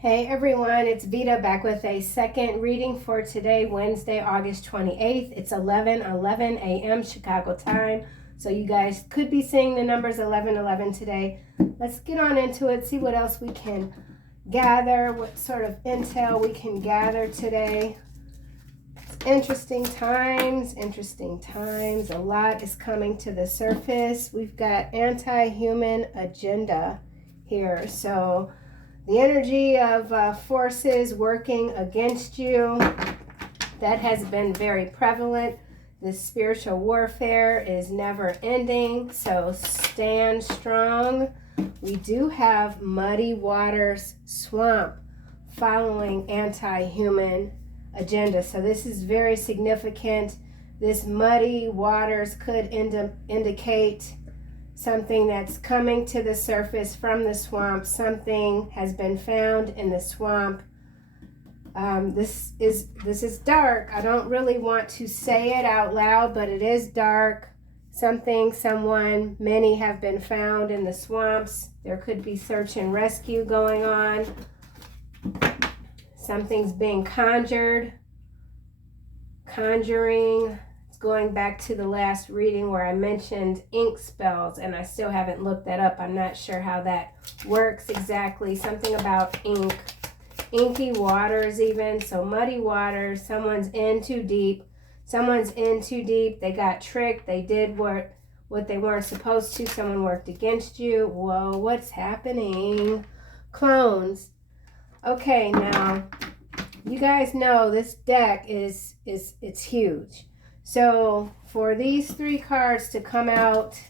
Hey everyone, it's Veda back with a second reading for today, Wednesday, August 28th. It's 11:11 a.m. Chicago time. So you guys could be seeing the numbers 11:11 today. Let's get on into it, see what else we can gather, what sort of intel we can gather today. Interesting times. A lot is coming to the surface. We've got anti-human agenda here. So the energy of forces working against you, that has been very prevalent. This spiritual warfare is never ending, so stand strong. We do have Muddy Waters Swamp following anti-human agenda, so this is very significant. This Muddy Waters could indicate something that's coming to the surface from the swamp. Something has been found in the swamp. This is dark. I don't really want to say it out loud, but it is dark. Someone, many have been found in the swamps. There could be search and rescue going on. Something's being conjuring. Going back to the last reading where I mentioned ink spells, and I still haven't looked that up. I'm not sure how that works exactly. Something about ink, inky waters even. So muddy waters, someone's in too deep. They got tricked. They did what they weren't supposed to. Someone worked against you. Whoa, what's happening? Clones. Okay, now you guys know this deck it's huge. So for these three cards to come out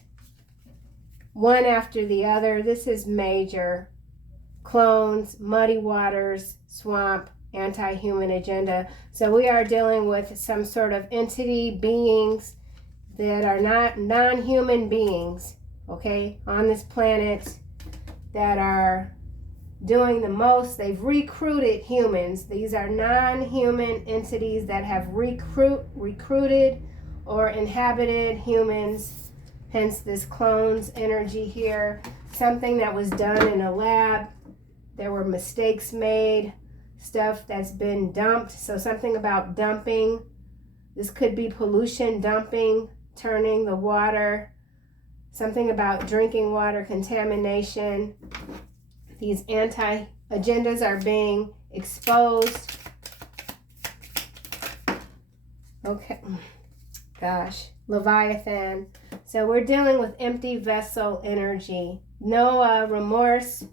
one after the other, this is major. Clones, Muddy Waters, Swamp, anti-human agenda. So we are dealing with some sort of entity, beings that are not non-human beings, okay, on this planet that are doing the most. They've recruited humans. These are non-human entities that have recruited or inhabited humans, hence this clones energy here. Something that was done in a lab. There were mistakes made, stuff that's been dumped. So something about dumping. This could be pollution dumping, turning the water. Something about drinking water contamination. These anti-agendas are being exposed. Okay. Gosh. Leviathan. So we're dealing with empty vessel energy. No remorse,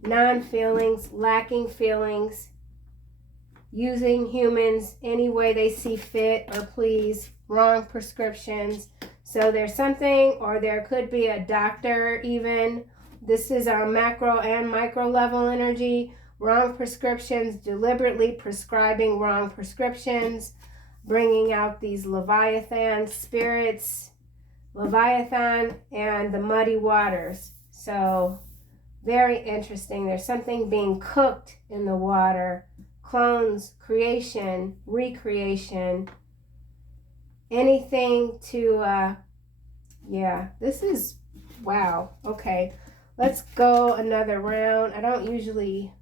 non-feelings, lacking feelings, using humans any way they see fit or please, wrong prescriptions. So there's something, or there could be a doctor even. This is our macro and micro level energy. Wrong prescriptions, deliberately prescribing wrong prescriptions, bringing out these Leviathan spirits, Leviathan and the muddy waters. So very interesting. There's something being cooked in the water. Clones, creation, recreation, anything to, this is, wow, okay. Let's go another round. I don't usually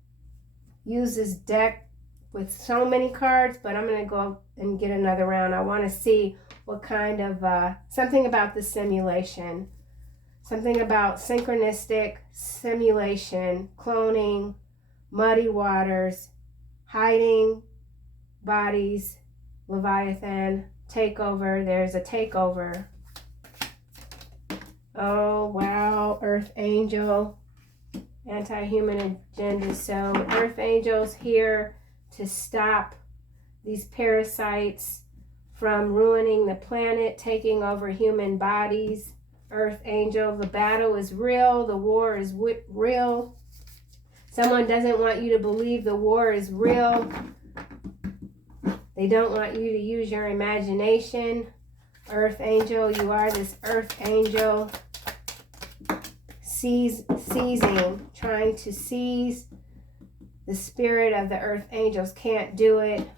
use this deck with so many cards, but I'm going to go and get another round. I want to see what kind of, something about the simulation. Something about synchronistic simulation, cloning, muddy waters, hiding bodies, Leviathan, takeover. There's a takeover. Oh, wow. Earth Angel, anti-human agenda. So Earth Angel's here to stop these parasites from ruining the planet, taking over human bodies. Earth Angel, the battle is real. The war is real. Someone doesn't want you to believe the war is real. They don't want you to use your imagination. Earth Angel, you are this Earth Angel. Seizing, trying to seize the spirit of the Earth Angels. Can't do it.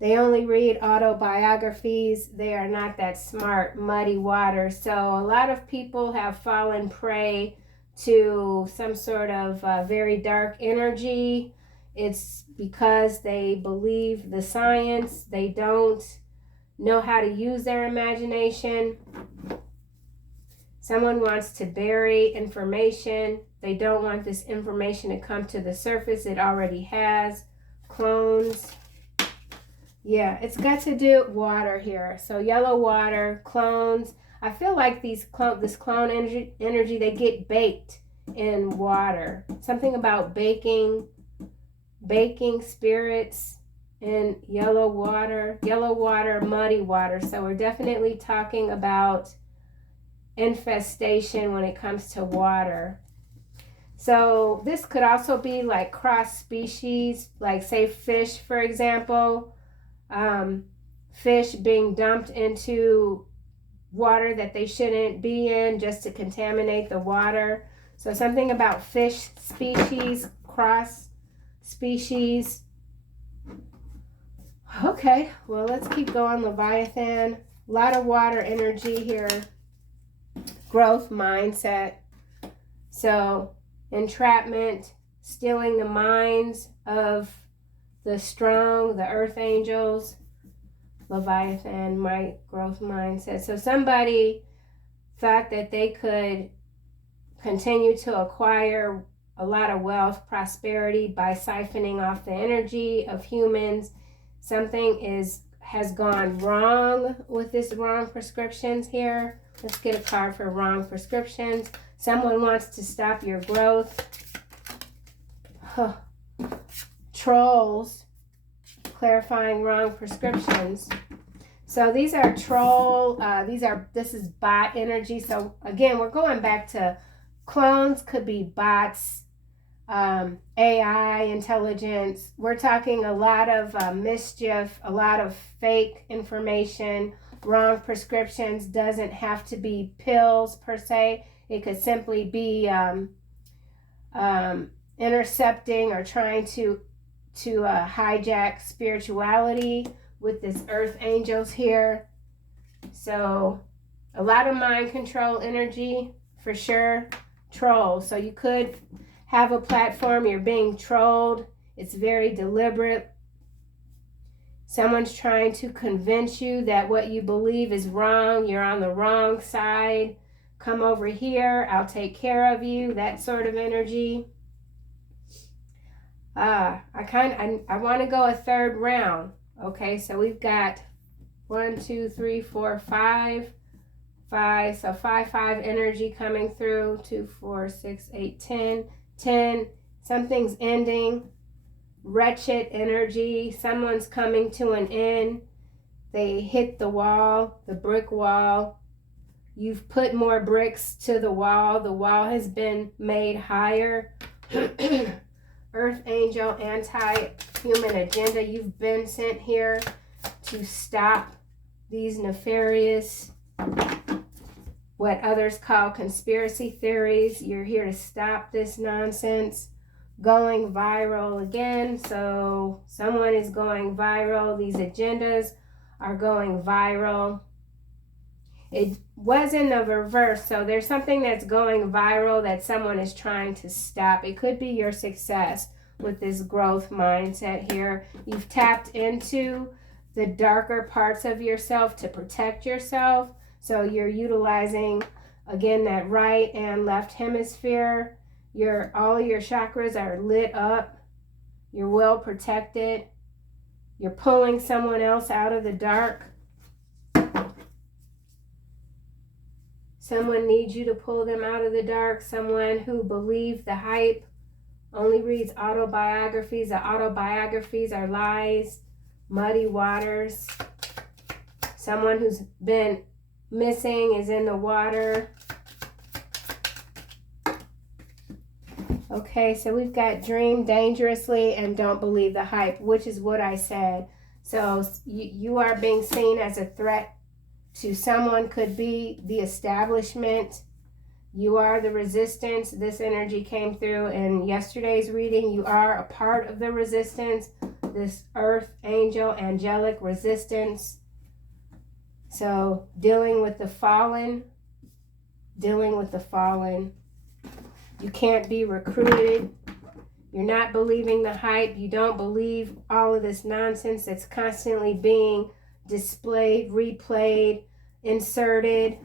They only read autobiographies. They are not that smart. Muddy waters. So a lot of people have fallen prey to some sort of very dark energy. It's because they believe the science. They don't know how to use their imagination. Someone wants to bury information. They don't want this information to come to the surface. It already has. Clones. Yeah, it's got to do with water here. So yellow water, clones. I feel like this clone energy, they get baked in water. Something about baking spirits in yellow water, muddy water. So we're definitely talking about infestation when it comes to water. So this could also be like cross species, like say fish, for example. Fish being dumped into water that they shouldn't be in just to contaminate the water. So something about fish species, cross species. Okay, well, let's keep going. Leviathan, a lot of water energy here. Growth mindset. So entrapment, stealing the minds of the strong, the earth angels. Leviathan, growth mindset. So somebody thought that they could continue to acquire a lot of wealth, prosperity by siphoning off the energy of humans. Something has gone wrong with this wrong prescriptions here. Let's get a card for wrong prescriptions. Someone wants to stop your growth. Trolls, clarifying wrong prescriptions. So these are this is bot energy. So again, we're going back to clones, could be bots, AI, intelligence. We're talking a lot of mischief, a lot of fake information. Wrong prescriptions doesn't have to be pills per se. It could simply be intercepting or trying to hijack spirituality with this earth angels here. So a lot of mind control energy for sure. Trolls. So you could have a platform, you're being trolled. It's very deliberate. Someone's trying to convince you that what you believe is wrong. You're on the wrong side. Come over here. I'll take care of you. That sort of energy. I want to go a third round. Okay, so we've got 1, 2, 3, 4, 5. 5. So 5 energy coming through. 2, 4, 6, 8, 10. 10. Something's ending. Wretched energy. Someone's coming to an end. They hit the wall, the brick wall. You've put more bricks to the wall. The wall has been made higher. Earth angel, anti-human agenda. You've been sent here to stop these nefarious, what others call conspiracy theories. You're here to stop this nonsense. Going viral again. So someone is going viral. These agendas are going viral. It was in the reverse. So there's something that's going viral that someone is trying to stop. It could be your success with this growth mindset here. You've tapped into the darker parts of yourself to protect yourself. So you're utilizing, again, that right and left hemisphere. All your chakras are lit up. You're well protected. You're pulling someone else out of the dark. Someone needs you to pull them out of the dark. Someone who believed the hype, only reads autobiographies. The autobiographies are lies, muddy waters. Someone who's been missing is in the water. Okay, so we've got dream dangerously and don't believe the hype, which is what I said. So you are being seen as a threat to someone, could be the establishment. You are the resistance. This energy came through in yesterday's reading. You are a part of the resistance, this earth angel, angelic resistance. So dealing with the fallen. You can't be recruited. You're not believing the hype. You don't believe all of this nonsense that's constantly being displayed, replayed, inserted.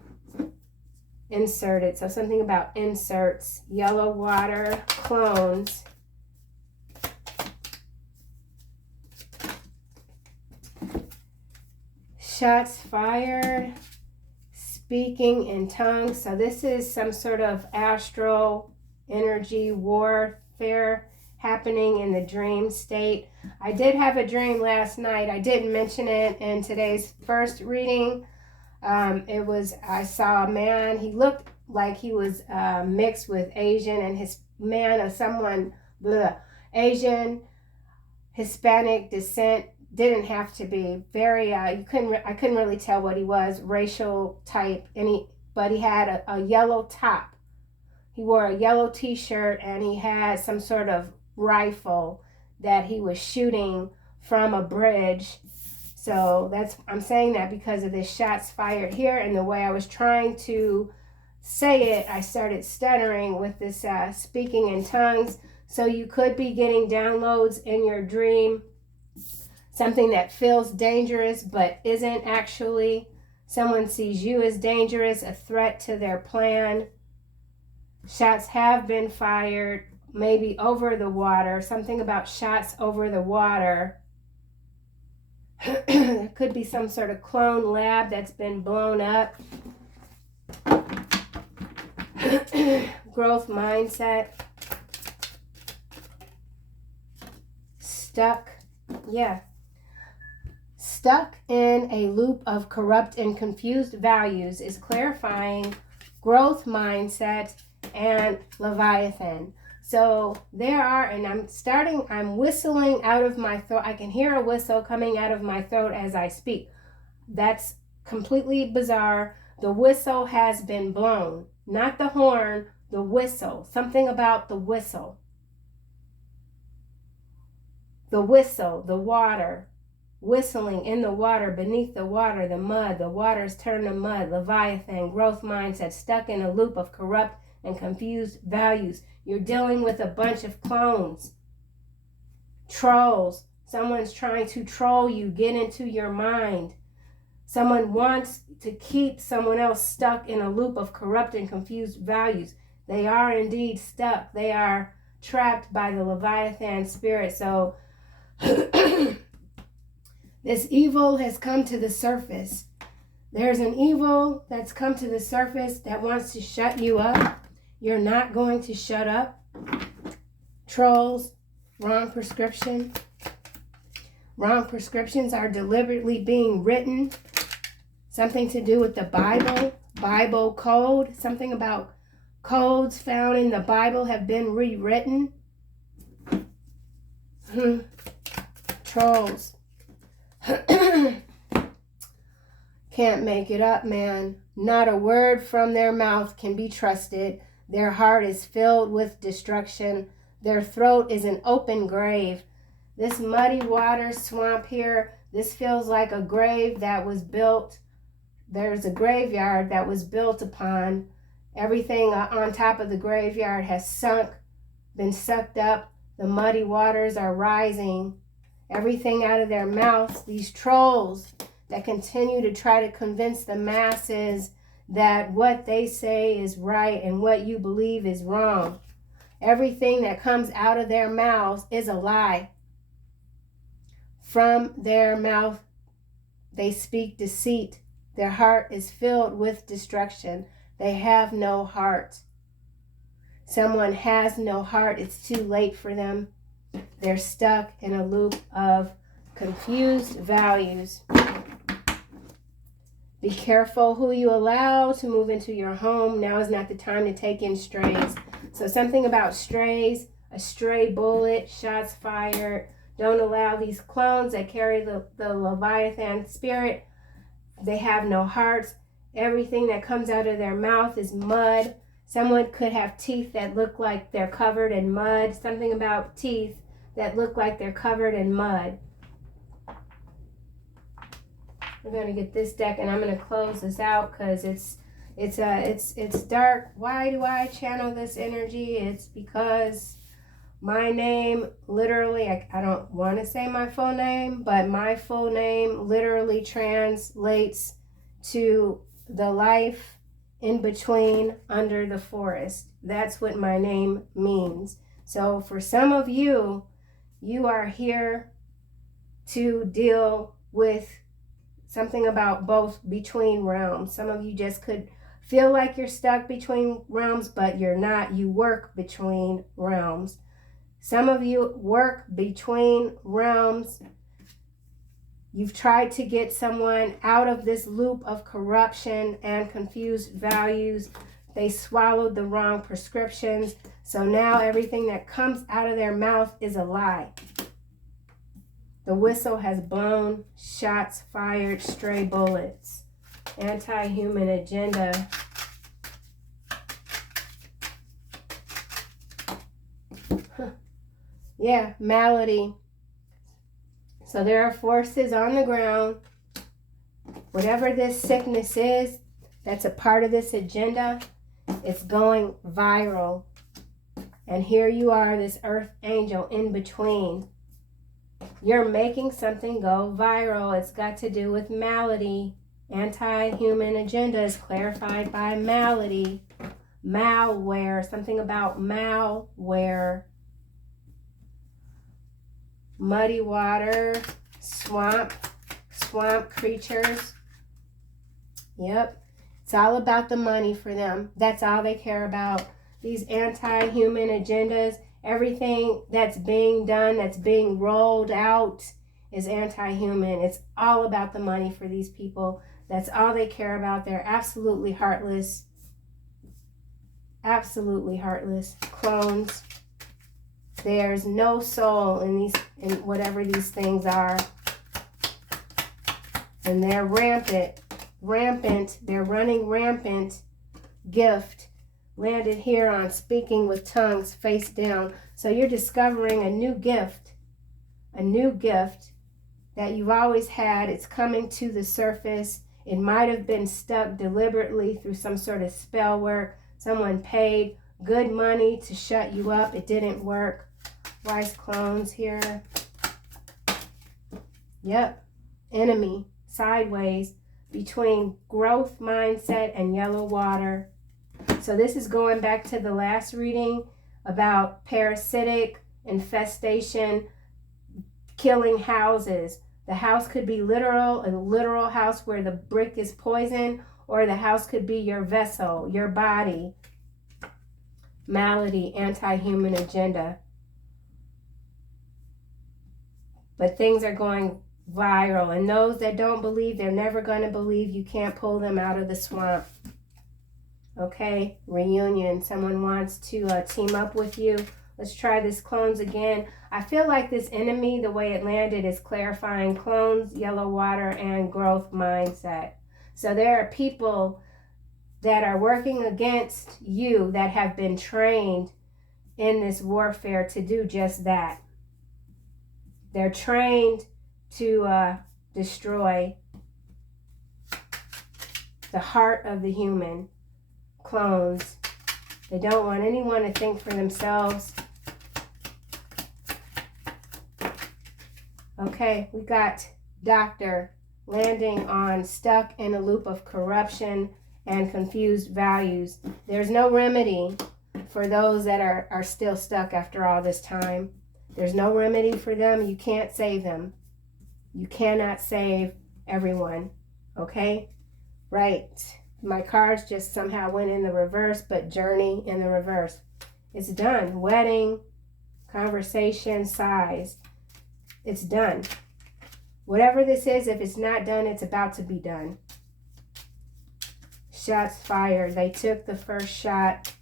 So something about inserts, yellow water, clones. Shots fired, speaking in tongues. So this is some sort of astral energy warfare happening in the dream state. I did have a dream last night. I didn't mention it in today's first reading. I saw a man. He looked like he was mixed with Asian and Asian, Hispanic descent. Didn't have to be very. I couldn't really tell what he was, racial type. But he had a yellow top. He wore a yellow T-shirt and he had some sort of rifle that he was shooting from a bridge. So I'm saying that because of the shots fired here, and the way I was trying to say it, I started stuttering with this speaking in tongues. So you could be getting downloads in your dream, something that feels dangerous but isn't actually. Someone sees you as dangerous, a threat to their plan. Shots have been fired, maybe over the water, something about shots over the water. There could be some sort of clone lab that's been blown up. Growth mindset. Stuck. Yeah. Stuck in a loop of corrupt and confused values is clarifying growth mindset and Leviathan. So there are, and I'm whistling out of my throat. I can hear a whistle coming out of my throat as I speak. That's completely bizarre. The whistle has been blown. Not the horn, the whistle. Something about the whistle. The whistle, the water. Whistling in the water, beneath the water, the mud. The water's turned to mud. Leviathan, growth mindset, stuck in a loop of corrupt and confused values. You're dealing with a bunch of clones, trolls. Someone's trying to troll you, get into your mind. Someone wants to keep someone else stuck in a loop of corrupt and confused values. They are indeed stuck. They are trapped by the Leviathan spirit. So this evil has come to the surface. There's an evil that's come to the surface that wants to shut you up. You're not going to shut up. Trolls, wrong prescription. Wrong prescriptions are deliberately being written. Something to do with the Bible code. Something about codes found in the Bible have been rewritten. Trolls. Can't make it up, man. Not a word from their mouth can be trusted. Their heart is filled with destruction. Their throat is an open grave. This muddy water swamp here, this feels like a grave that was built. There's a graveyard that was built upon. Everything on top of the graveyard has sunk, been sucked up. The muddy waters are rising. Everything out of their mouths, these trolls that continue to try to convince the masses that what they say is right and what you believe is wrong. Everything that comes out of their mouths is a lie. From their mouth, they speak deceit. Their heart is filled with destruction. They have no heart. Someone has no heart. It's too late for them. They're stuck in a loop of confused values. Be careful who you allow to move into your home. Now is not the time to take in strays. So something about strays, a stray bullet, shots fired. Don't allow these clones that carry the Leviathan spirit. They have no hearts. Everything that comes out of their mouth is mud. Someone could have teeth that look like they're covered in mud. Something about teeth that look like they're covered in mud. We're going to get this deck and I'm going to close this out because It's dark. Why do I channel this energy? It's because my name literally, I don't want to say my full name, but my full name literally translates to the life in between under the forest. That's what my name means. So for some of you, you are here to deal with something about both between realms. Some of you just could feel like you're stuck between realms, but you're not. You work between realms. Some of you work between realms. You've tried to get someone out of this loop of corruption and confused values. They swallowed the wrong prescriptions. So now everything that comes out of their mouth is a lie. The whistle has blown, shots fired, stray bullets. Anti-human agenda. Yeah, malady. So there are forces on the ground. Whatever this sickness is, that's a part of this agenda, it's going viral. And here you are, this earth angel in between. You're making something go viral. It's got to do with malady. Anti-human agenda is clarified by malady. Malware, something about malware. Muddy water, swamp creatures. Yep, it's all about the money for them. That's all they care about. These anti-human agendas, everything that's being done, that's being rolled out is anti-human. It's all about the money for these people. That's all they care about. They're absolutely heartless. Absolutely heartless. Clones. There's no soul in whatever these things are. And they're rampant. They're running rampant. Gift landed here on speaking with tongues face down. So you're discovering a new gift that you've always had. It's coming to the surface. It might have been stuck deliberately through some sort of spell work. Someone paid good money to shut you up. It didn't work. Wise clones here. Yep. Enemy. Sideways. Between growth mindset and yellow water. So this is going back to the last reading about parasitic, infestation, killing houses. The house could be a literal house where the brick is poison, or the house could be your vessel, your body. Malady, anti-human agenda. But things are going viral. And those that don't believe, they're never going to believe. You can't pull them out of the swamp. Okay, reunion. Someone wants to team up with you. Let's try this clones again. I feel like this enemy, the way it landed, is clarifying clones, yellow water, and growth mindset. So there are people that are working against you that have been trained in this warfare to do just that. They're trained to destroy the heart of the human. Clones. They don't want anyone to think for themselves. Okay, we got doctor landing on stuck in a loop of corruption and confused values. There's no remedy for those that are still stuck after all this time. There's no remedy for them. You can't save them. You cannot save everyone. Okay? Right. My cards just somehow went in the reverse, but journey in the reverse. It's done. Wedding, conversation, size. It's done. Whatever this is, if it's not done, it's about to be done. Shots fired. They took the first shot.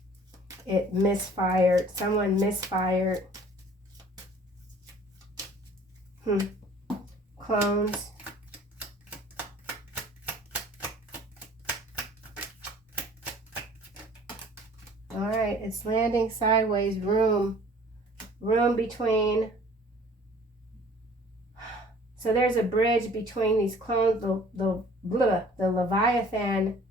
It misfired. Someone misfired. Clones. All right, it's landing sideways. Room between. So there's a bridge between these clones. The Leviathan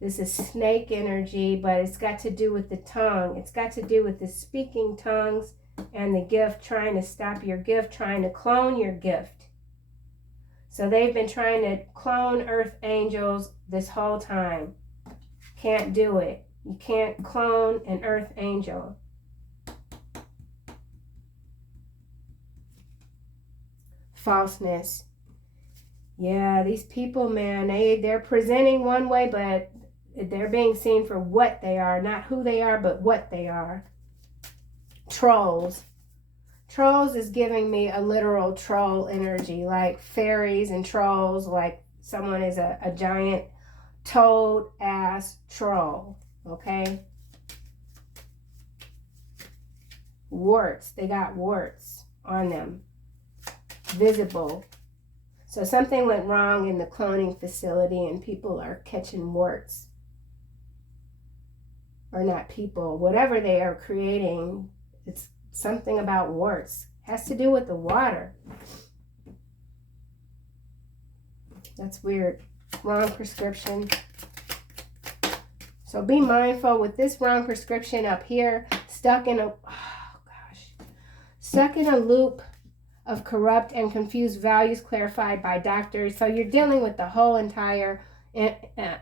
This is snake energy, but it's got to do with the tongue. It's got to do with the speaking tongues and the gift, trying to stop your gift, trying to clone your gift. So they've been trying to clone earth angels this whole time. Can't do it. You can't clone an earth angel. Falseness. Yeah, these people, man, they're presenting one way, but they're being seen for what they are, not who they are, but what they are. Trolls. Trolls is giving me a literal troll energy, like fairies and trolls, like someone is a giant toad-ass troll, okay? Warts. They got warts on them. Visible. So something went wrong in the cloning facility and people are catching warts. Or not people, whatever they are creating, it's something about warts. It has to do with the water. That's weird. Wrong prescription. So be mindful with this wrong prescription up here, stuck in a loop of corrupt and confused values clarified by doctors. So you're dealing with the whole entire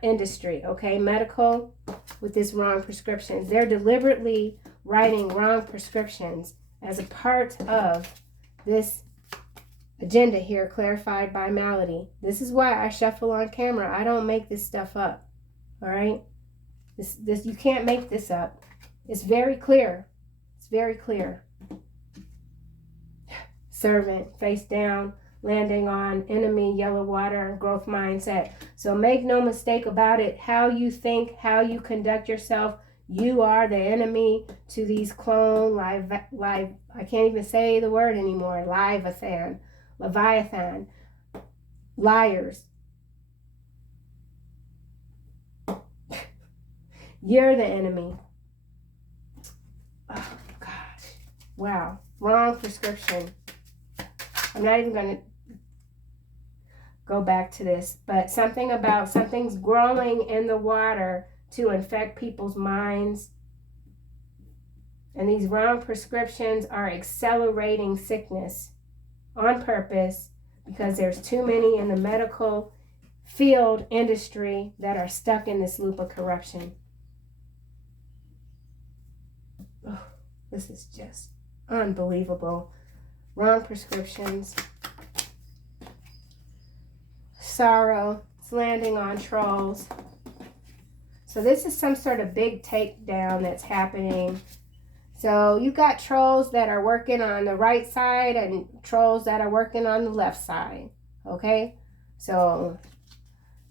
industry, okay? Medical, with this wrong prescriptions. They're deliberately writing wrong prescriptions as a part of this agenda here, clarified by malady. This is why I shuffle on camera. I don't make this stuff up, all right? This you can't make this up. It's very clear. It's very clear. Servant, face down, landing on enemy, yellow water, growth mindset. So make no mistake about it. How you think, how you conduct yourself, you are the enemy to these clone, live, I can't even say the word anymore, Leviathan, liars. You're the enemy. Oh, gosh. Wow. Wrong prescription. I'm not even going to go back to this, but something's growing in the water to infect people's minds. And these wrong prescriptions are accelerating sickness on purpose because there's too many in the medical field industry that are stuck in this loop of corruption. Oh, this is just unbelievable. Wrong prescriptions. Sorrow. It's landing on trolls. So this is some sort of big takedown that's happening. So you got trolls that are working on the right side and trolls that are working on the left side. Okay? So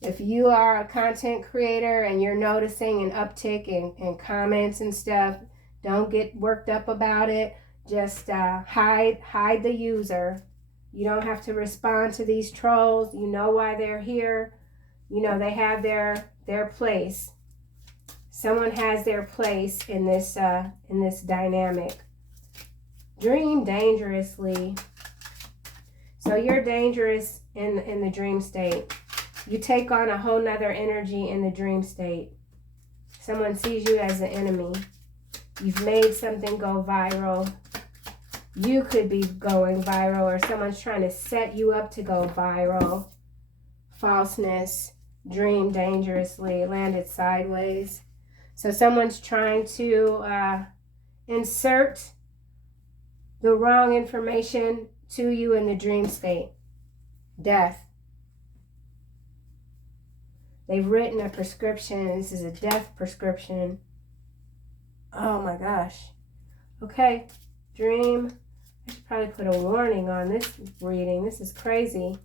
if you are a content creator and you're noticing an uptick in comments and stuff, don't get worked up about it. Just hide the user. You don't have to respond to these trolls. You know why they're here. You know they have their place. Someone has their place in this dynamic. Dream dangerously. So you're dangerous in the dream state. You take on a whole nother energy in the dream state. Someone sees you as the enemy. You've made something go viral. You could be going viral, or someone's trying to set you up to go viral. Falseness, dream dangerously, landed sideways. So someone's trying to insert the wrong information to you in the dream state. Death. They've written a prescription. This is a death prescription. Oh my gosh. Okay, dream. I should probably put a warning on this reading. This is crazy.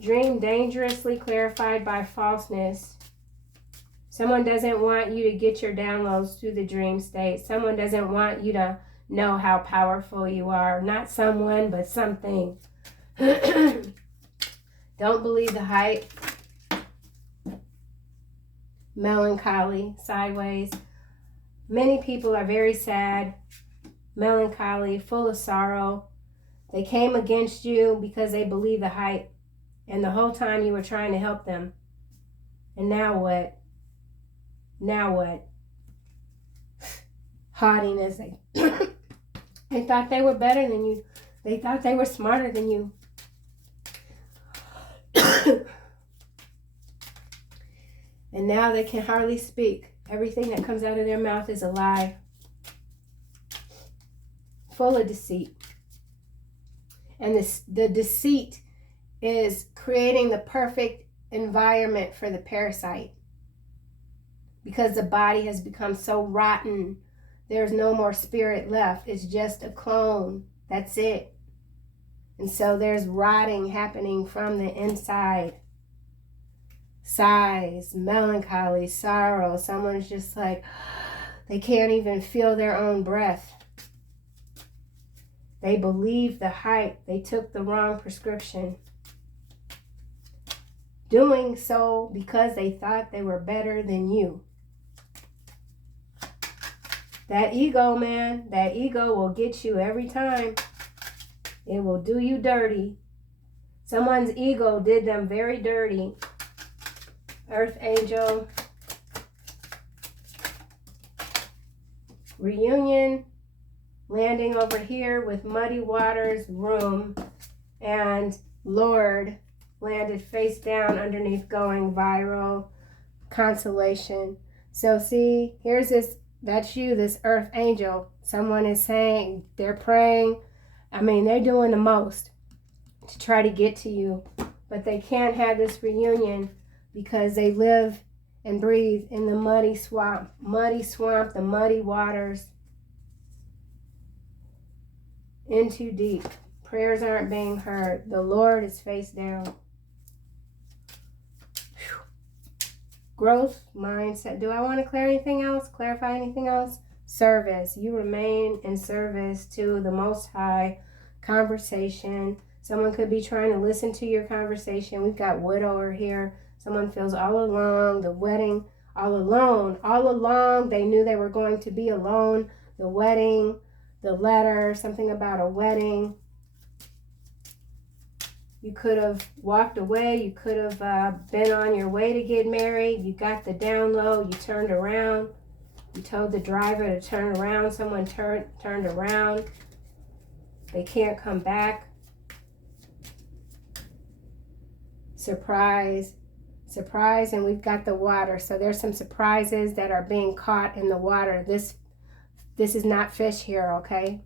Dream dangerously clarified by falseness. Someone doesn't want you to get your downloads through the dream state. Someone doesn't want you to know how powerful you are. Not someone, but something. Don't believe the hype. Melancholy, sideways. Many people are very sad, melancholy, full of sorrow. They came against you because they believe the hype. And the whole time you were trying to help them. And now what? Now what? Haughtiness. They thought they were better than you. They thought they were smarter than you. And now they can hardly speak. Everything that comes out of their mouth is a lie. Full of deceit. And the deceit is creating the perfect environment for the parasite. Because the body has become so rotten. There's no more spirit left. It's just a clone. That's it. And so there's rotting happening from the inside. Sighs, melancholy, sorrow. Someone's just like, they can't even feel their own breath. They believe the hype. They took the wrong prescription. Doing so because they thought they were better than you. That ego, man, that ego will get you every time. It will do you dirty. Someone's ego did them very dirty. Earth angel. Reunion. Landing over here with Muddy Waters room. And Lord landed face down underneath going viral. Consolation. So see, here's this. That's you, this earth angel. Someone is saying, they're praying. I mean, they're doing the most to try to get to you. But they can't have this reunion because they live and breathe in the muddy swamp, the muddy waters. In too deep. Prayers aren't being heard. The Lord is face down. Growth, mindset. Do I want to clarify anything else? Service. You remain in service to the Most High. Conversation. Someone could be trying to listen to your conversation. We've got widower here. Someone feels all alone. The wedding, all alone. All along, they knew they were going to be alone. The wedding, the letter, something about a wedding. You could have walked away. You could have been on your way to get married. You got the down low. You turned around. You told the driver to turn around. Someone turned around. They can't come back. Surprise. Surprise, and we've got the water. So there's some surprises that are being caught in the water. This is not fish here, okay?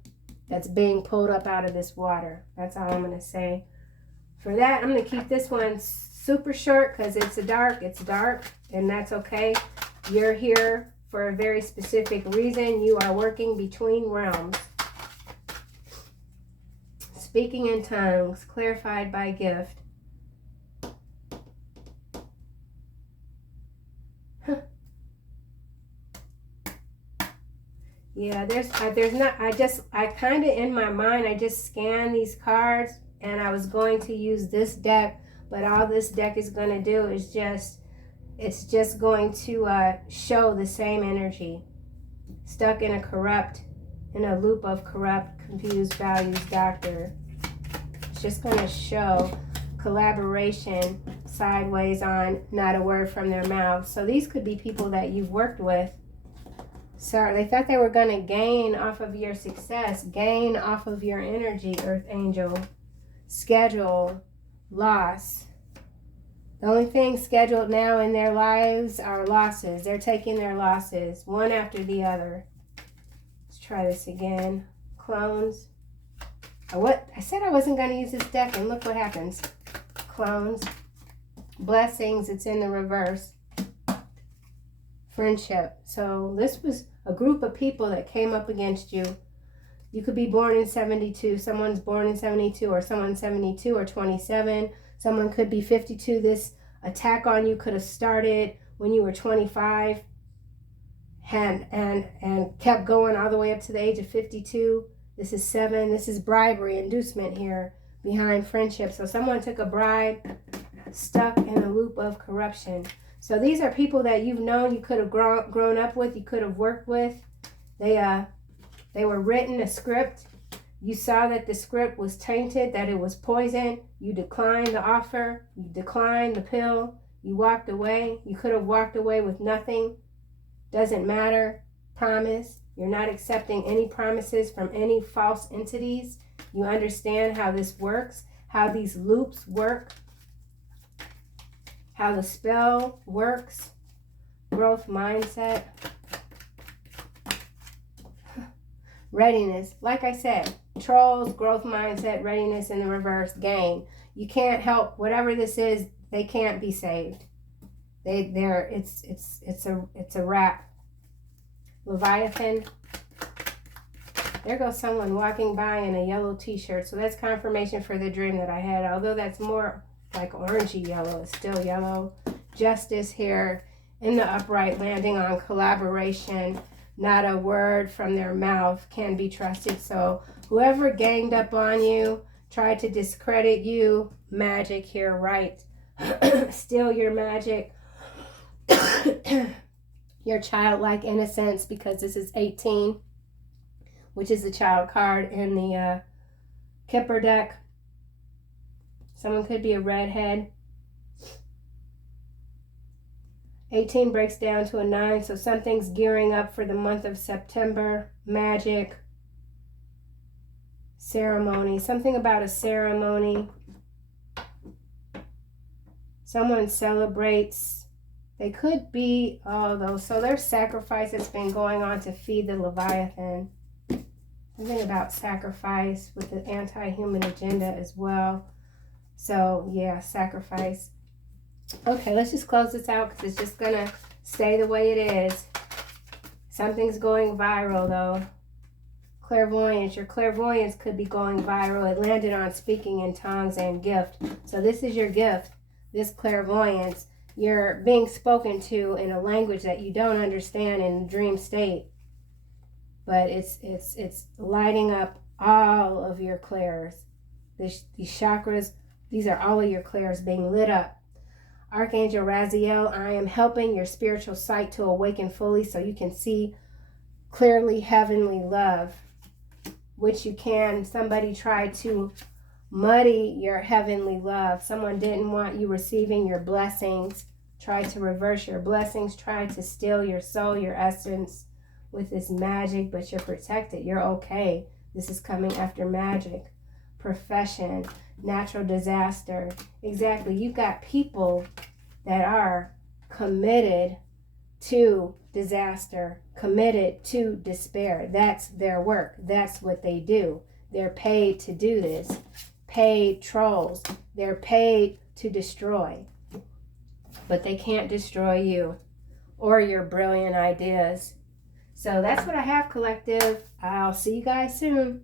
That's being pulled up out of this water. That's all I'm going to say. For that, I'm going to keep this one super short because it's dark, and that's okay. You're here for a very specific reason. You are working between realms. Speaking in tongues, clarified by gift. Yeah, there's not, I kind of in my mind, I just scan these cards. And I was going to use this deck, but all this deck is going to do is it's just going to show the same energy. Stuck in a loop of corrupt, confused values, doctor. It's just going to show collaboration sideways on not a word from their mouth. So these could be people that you've worked with. So they thought they were going to gain off of your success, gain off of your energy, Earth Angel. Schedule, loss. The only thing scheduled now in their lives are losses. They're taking their losses one after the other. Let's try this again. Clones. I said I wasn't going to use this deck, and look what happens. Clones. Blessings. It's in the reverse. Friendship. So this was a group of people that came up against you. You could be born in 72. Someone's born in 72, or someone's 72 or 27. Someone could be 52. This attack on you could have started when you were 25 and kept going all the way up to the age of 52. This is 7. This is bribery, inducement here behind friendship. So someone took a bribe, stuck in a loop of corruption. So these are people that you've known, you could have grown up with, you could have worked with. They were written a script. You saw that the script was tainted, that it was poison. You declined the offer. You declined the pill. You walked away. You could have walked away with nothing. Doesn't matter. Promise. You're not accepting any promises from any false entities. You understand how this works, how these loops work, how the spell works. Growth mindset. Readiness. Like I said, trolls, growth mindset, readiness in the reverse, gang. You can't help whatever this is. They can't be saved. It's a wrap. Leviathan. There goes someone walking by in a yellow t-shirt. So that's confirmation for the dream that I had. Although that's more like orangey yellow. It's still yellow. Justice here in the upright, landing on collaboration. Not a word from their mouth can be trusted. So whoever ganged up on you, tried to discredit you, magic here, right? Steal your magic. Your childlike innocence, because this is 18, which is the child card in the Kipper deck. Someone could be a redhead. 18 breaks down to a 9, so something's gearing up for the month of September. Magic. Ceremony. Something about a ceremony. Someone celebrates. They could be, so there's sacrifice that's been going on to feed the Leviathan. Something about sacrifice with the anti-human agenda as well. So, yeah, sacrifice. Okay, let's just close this out because it's just going to stay the way it is. Something's going viral, though. Clairvoyance. Your clairvoyance could be going viral. It landed on speaking in tongues and gift. So this is your gift, this clairvoyance. You're being spoken to in a language that you don't understand in the dream state. But it's lighting up all of your clairs. These chakras, these are all of your clairs being lit up. Archangel Raziel, I am helping your spiritual sight to awaken fully so you can see clearly heavenly love, which you can. Somebody tried to muddy your heavenly love. Someone didn't want you receiving your blessings, tried to reverse your blessings, tried to steal your soul, your essence with this magic, but you're protected. You're okay. This is coming after magic. Profession, natural disaster. Exactly. You've got people that are committed to disaster, committed to despair. That's their work. That's what they do. They're paid to do this. Paid trolls. They're paid to destroy. But they can't destroy you or your brilliant ideas. So that's what I have, collective. I'll see you guys soon.